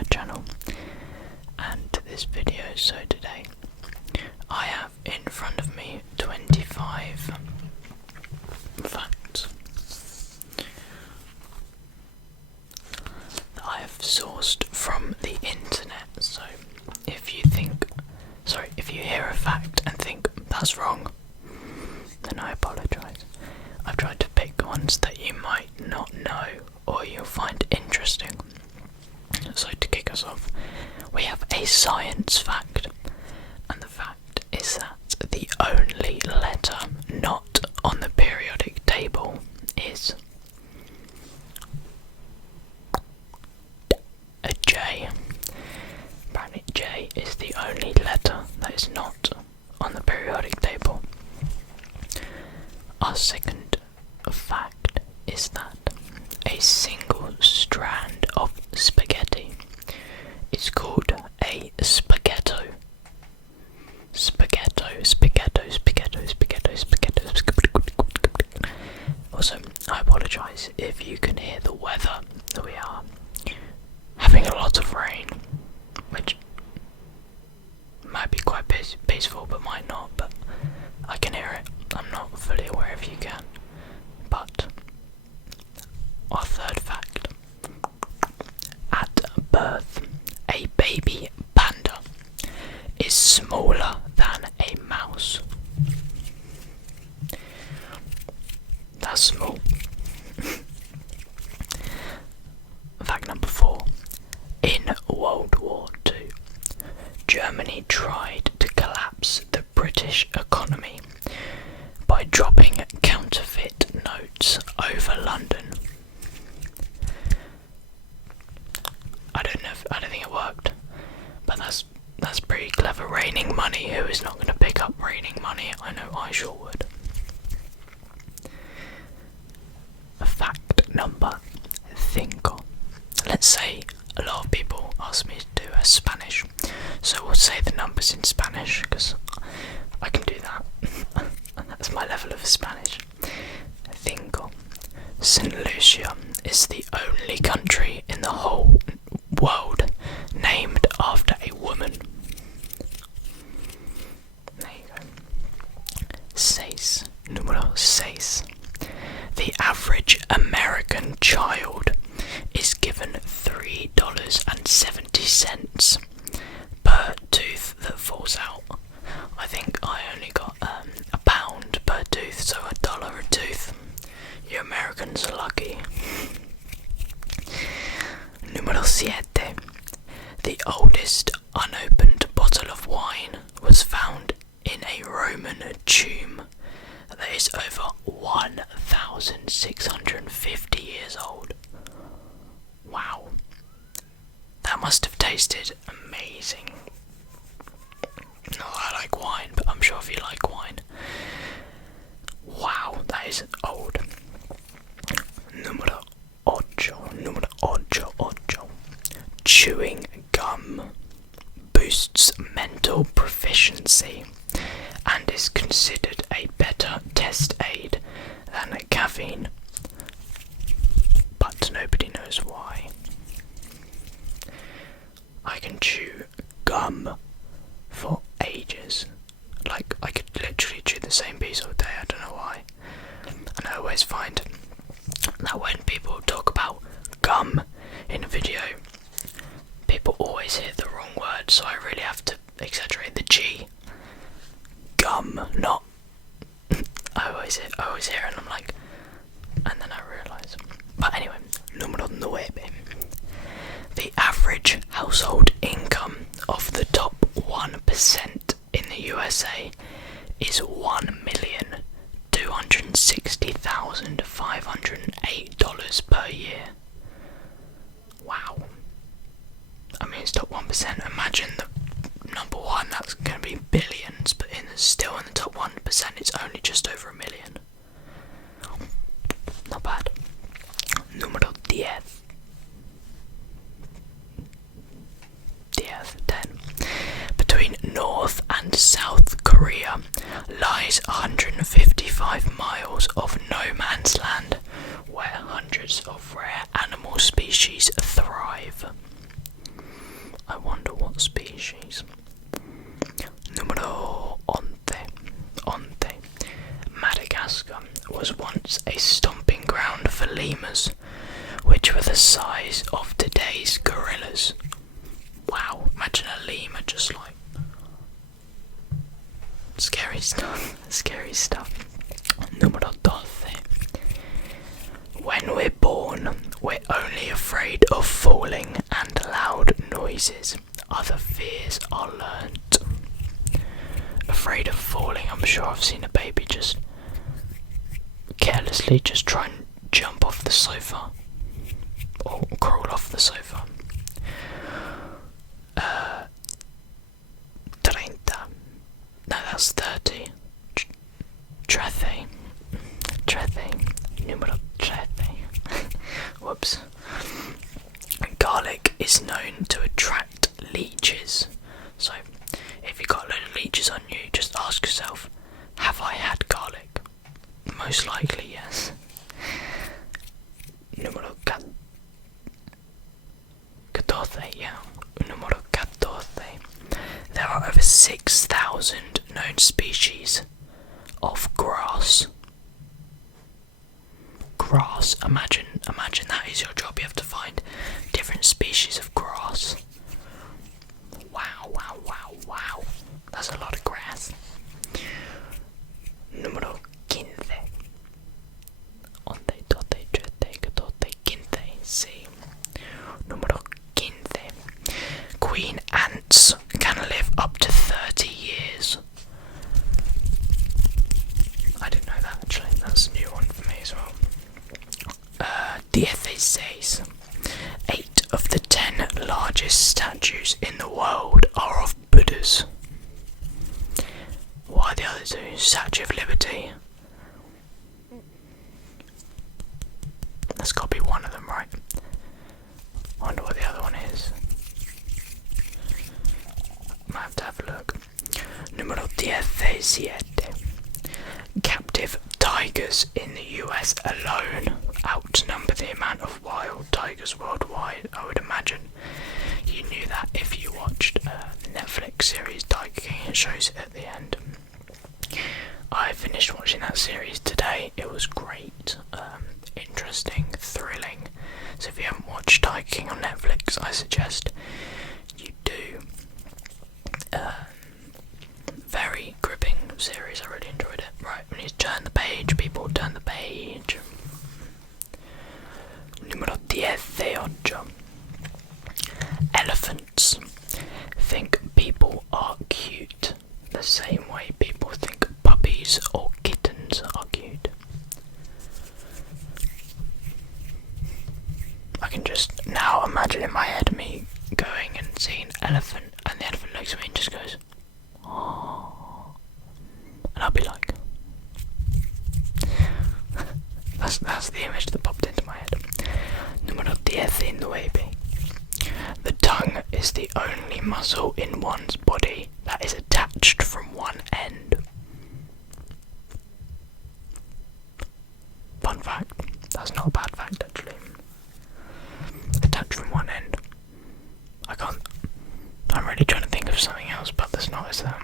my channel and to this video. So today I have in front of me 25 facts that I have sourced from the internet. So if you hear a fact and think that's wrong, then I apologise. I've tried to pick ones that you might not know or you'll find interesting. So to kick us off, we have a science fact, and the fact is that the only letter not on the periodic table is a J. Apparently J is the only letter that is not on the periodic table. Our second fact is that a single strand of spaghetti is called a spaghetto. Also, I apologise if you can hear the weather. We are having a lot of rain, which might be quite peaceful but might not, but I can hear it. I'm not fully aware if you can. But our third fact: at birth, a baby panda is smaller than a mouse. That's small. Fact number 4. In World War II, Germany tried to collapse the British economy by dropping counterfeit notes over London. I don't think it worked, but that's pretty clever. Raining money. Who is not going to pick up raining money? I know I sure would. Fact number 5. Let's say a lot of people ask me to do a Spanish, so we'll say the numbers in Spanish because I can do that. That's my level of Spanish. 5. St. Lucia is the only country in the whole world named after a woman. There you go. 6. Número 6. The average American child is given $3.70 per tooth that falls out. I think I only got a pound per tooth, so $1 a tooth. You Americans are lucky. Número 7. The oldest unopened bottle of wine was found in a Roman tomb that is over 1,650 years old. Wow. That must have tasted amazing. Not that I like wine, but I'm sure if you like wine. Wow, that is old. Número 8. Chewing gum boosts mental proficiency and is considered a better test aid than caffeine, but nobody knows why. I can chew gum for ages. Like, I could literally chew the same piece all day. I don't know why. And I always find that when people talk about gum in a video, people always hear the wrong word, so I really have to exaggerate the G. Gum, not. I always hear it and I'm like, and then I realise. But anyway, número 9. The average household income of the top 1% in the USA is $1,260,508 per year. Wow. I mean, it's top 1%. Imagine the number 1, that's going to be billions, but still in the top 1%, it's only just over $1 million. Not bad. Número 10. 10. Between North and South Korea lies 155 miles of no man's land where hundreds of rare animal species thrive. size of today's gorillas. Wow, imagine a lemur just like... Scary stuff, scary stuff. Numero 12. When we're born, we're only afraid of falling and loud noises. Other fears are learnt. Afraid of falling, I'm sure I've seen a baby just carelessly just try and jump off the sofa or crawl off the sofa. 30. No, that's 30. Trece. Numero 13. Whoops. Garlic is known to attract leeches. So, if you've got a load of leeches on you, just ask yourself, have I had garlic? Most likely, yes. Numero 14. Yeah. Numero 14. There are over 6,000 known species of grass. Grass. Imagine that is your job. You have to find different species of grass. Wow. That's a lot of grass. Numero 15. 11, 12, 13, 14, 15. Sí. Numero 15. Queen ants can live up to 30 years. I didn't know that actually. That's a new one for me as well. 16. 8 of the 10 largest statues in the world are of Buddhas. What are the other two? Statue of Liberty. That's got to be one of them, right? I wonder what the other one is. Might have to have a look. Numero 17. Captive tigers in the US alone outnumber the amount of wild tigers worldwide. I would imagine you knew that if you watched the Netflix series Tiger King. It shows it at the end. I finished watching that series today. It was great, interesting, thrilling. So if you haven't watched Tiger King on Netflix, I suggest you do. Very gripping series, I really enjoyed it. Right, we need to turn the page, people, turn the page. Numero 18. Elephants think people are cute the same way people think puppies or kittens are cute. I can just now imagine in my head me going and seeing an elephant, and the elephant looks at me and just goes, "Aww," and I'll be like, that's the image that popped into my head. Numero 19. The tongue is the only muscle in one's body that is attached from one end. Fun fact. That's not a bad fact actually. Attached from one end. I'm really trying to think of something else, but there's not, is there?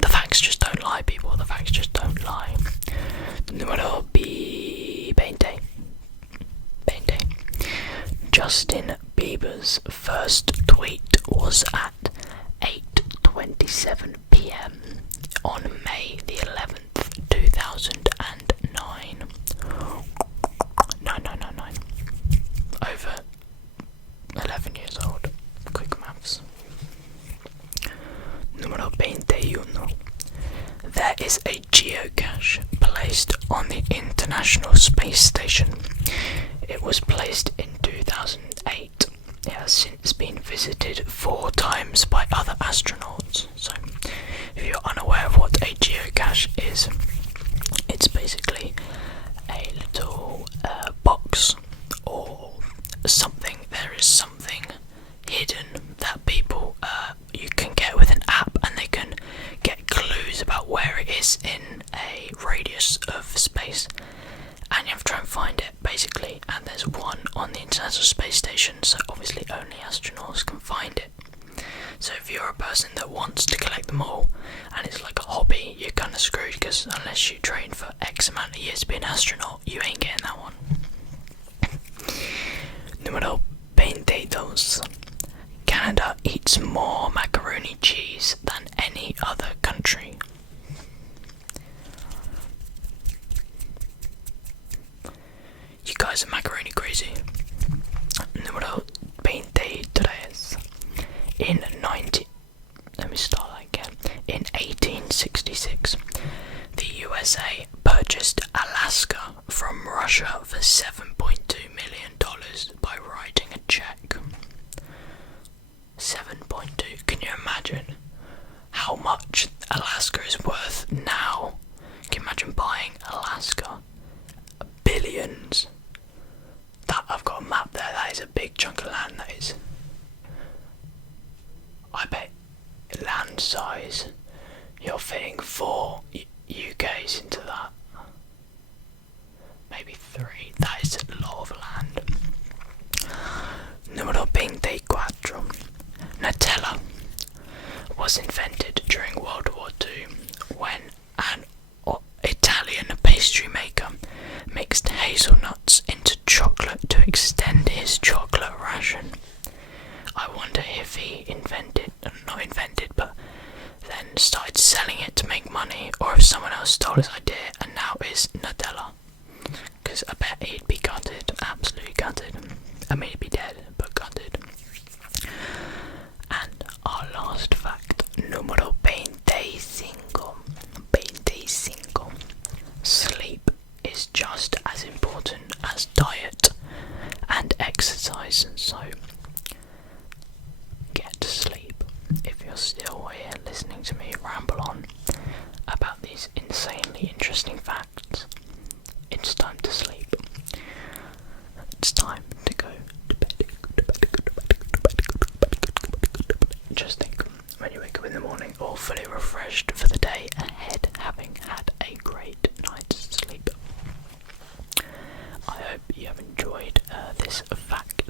The facts just don't lie, people. The facts just don't lie. Numero 20. Justin Bieber's first tweet was at 8:27 p.m. on May the 11th, 2009. 9. Over 11 years old. Quick maths. Numero 21. There is a geocache placed on the International Space Station. It was placed in 2008. It has since been visited 4 times by other astronauts. So, if you're unaware of what a geocache is, it's basically a little box or something. There is something hidden that people you can get with an app, and they can get clues about where it is in a radius of space, and you have to try and find it basically. And there's one on the International Space Station, so obviously only astronauts can find it. So if you're a person that wants to collect them all and it's like a hobby, you're kind of screwed, because unless you train for X amount of years to be an astronaut, you ain't getting that one. Número 22. Canada eats more macaroni cheese than any other country. You guys are macaroni crazy. Número 23. In 1866, the USA purchased Alaska from Russia for $7.2 million by writing a check. 7.2. Can you imagine how much Alaska is worth now? Can you imagine buying Alaska? Billions. That, I've got a map there. That is a big chunk of land. That is. I bet land size, you're fitting 4 UKs into that. Maybe 3. That is a lot of land. Número 24. Nutella was invented during World War II when an Italian pastry maker mixed hazelnuts into chocolate to extend his chocolate ration. I wonder if he but then started selling it to make money, or if someone else stole his idea and now is Nutella. Because I bet he'd be gutted, absolutely gutted. I mean, he'd be dead, but gutted. And our last fact, número 25. Sleep is just as important as diet and exercise, so get to sleep. If you're still here listening to me ramble on about these insanely interesting facts, it's time to sleep. It's time to go to bed. Just think, when you wake up in the morning, all fully refreshed for the day ahead, having had a great night's sleep. I hope you have enjoyed this fact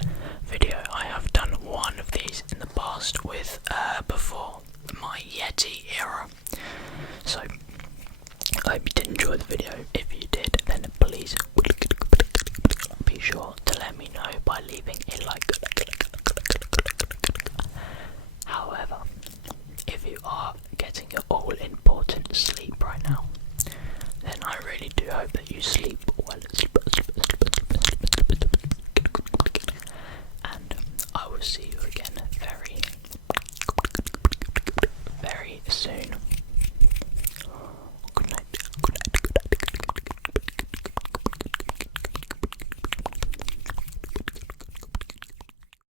video. I have done one of these in the past with before my Yeti era. So I hope you did enjoy the video. If you did, then please be sure to let me know by leaving a like. However, if you are getting your all-important sleep right now, then I really do hope that you sleep well. And I will see